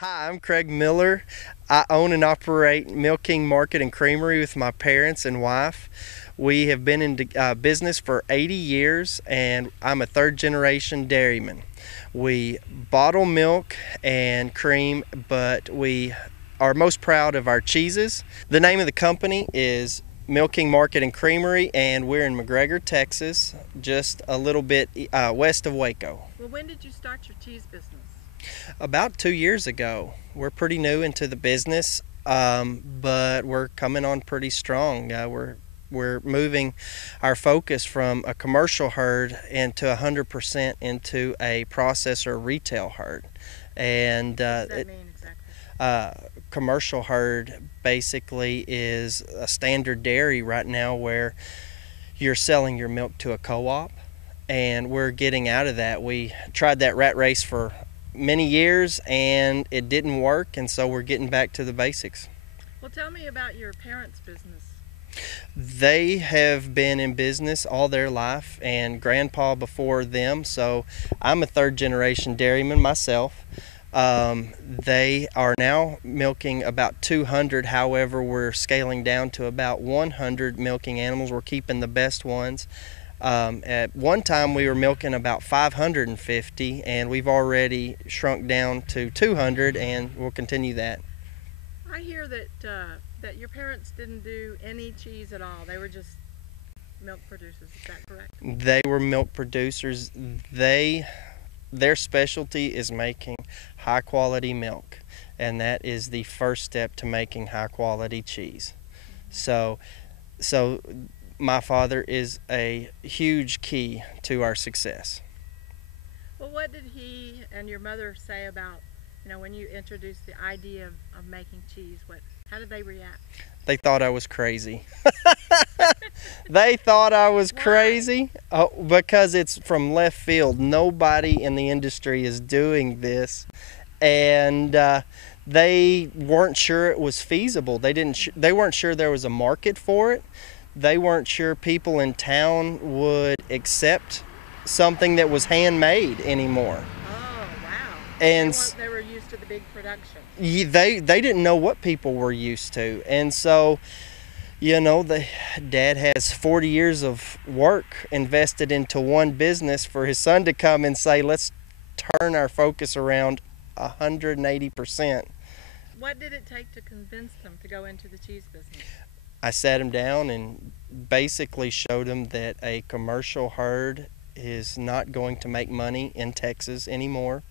Hi, I'm Craig Miller. I own and operate Milking Market and Creamery with my parents and wife. We have been in business for 80 years, and I'm a third generation dairyman. We bottle milk and cream, but we are most proud of our cheeses. The name of the company is Milking Market and Creamery, and we're in McGregor, Texas, just a little bit west of Waco. Well, when did you start your cheese business? About 2 years ago. We're pretty new into the business, but we're coming on pretty strong. We're moving our focus from a commercial herd into 100% into a processor retail herd. And What does that mean exactly? Commercial herd basically is a standard dairy right now where you're selling your milk to a co-op, and we're getting out of that. We tried that rat race for many years and it didn't work, and so we're getting back to the basics. Well, tell me about your parents' business. They have been in business all their life, and grandpa before them, so I'm a third generation dairyman myself. They are now milking about 200. However, we're scaling down to about 100 milking animals. We're keeping the best ones. At one time we were milking about 550, and we've already shrunk down to 200, and we'll continue that. I hear that your parents didn't do any cheese at all. They were just milk producers. Is that correct? They were milk producers. Their specialty is making high quality milk, and that is the first step to making high quality cheese. So my father is a huge key to our success. Well, what did he and your mother say about, when you introduced the idea of making cheese? How did they react? They thought I was crazy. They thought I was crazy because it's from left field. Nobody in the industry is doing this, and they weren't sure it was feasible. They weren't sure there was a market for it. They weren't sure people in town would accept something that was handmade anymore. Oh, wow. And they were used to the big production. they didn't know what people were used to. And so, the dad has 40 years of work invested into one business for his son to come and say, let's turn our focus around 180%. What did it take to convince them to go into the cheese business? I sat him down and basically showed him that a commercial herd is not going to make money in Texas anymore.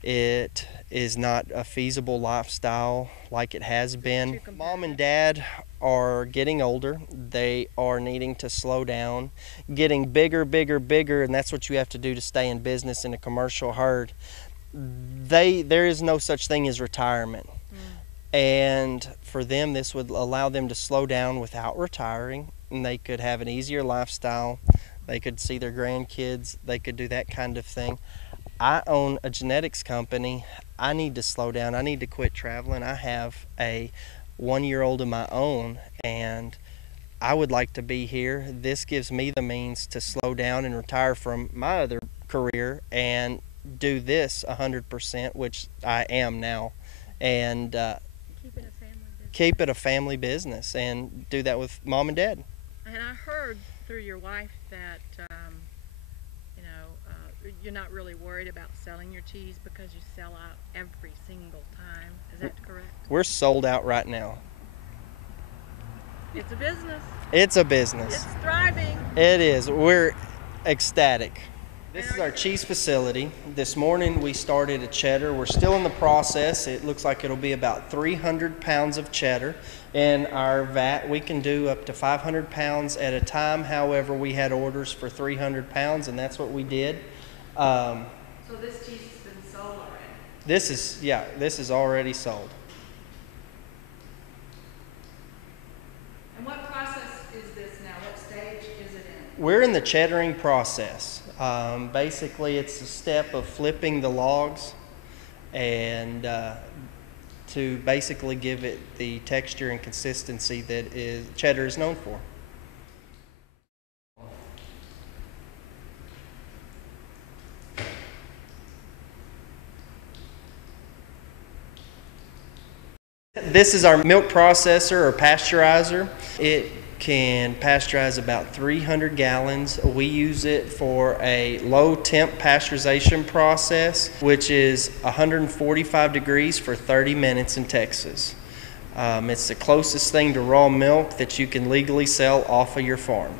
It is not a feasible lifestyle like it has been. Mom and dad are getting older. They are needing to slow down, getting bigger, and that's what you have to do to stay in business in a commercial herd. There is no such thing as retirement. And for them, this would allow them to slow down without retiring, and they could have an easier lifestyle. They could see their grandkids. They could do that kind of thing. I own a genetics company. I need to slow down. I need to quit traveling. I have a 1-year-old of my own, and I would like to be here. This gives me the means to slow down and retire from my other career and do this 100%, which I am now. And keep it a family business and do that with mom and dad. And I heard through your wife that you're not really worried about selling your cheese because you sell out every single time. Is that correct? We're sold out right now. It's a business. It's a business. It's thriving. It is. We're ecstatic. This is our cheese facility. This morning we started a cheddar. We're still in the process. It looks like it'll be about 300 pounds of cheddar. In our vat, we can do up to 500 pounds at a time. However, we had orders for 300 pounds, and that's what we did. So this cheese has been sold already? This is already sold. And what process is this now? What stage is it in? We're in the cheddaring process. Basically, it's a step of flipping the logs and to basically give it the texture and consistency that cheddar is known for. This is our milk processor or pasteurizer. It can pasteurize about 300 gallons. We use it for a low temp pasteurization process, which is 145 degrees for 30 minutes in Texas. It's the closest thing to raw milk that you can legally sell off of your farm.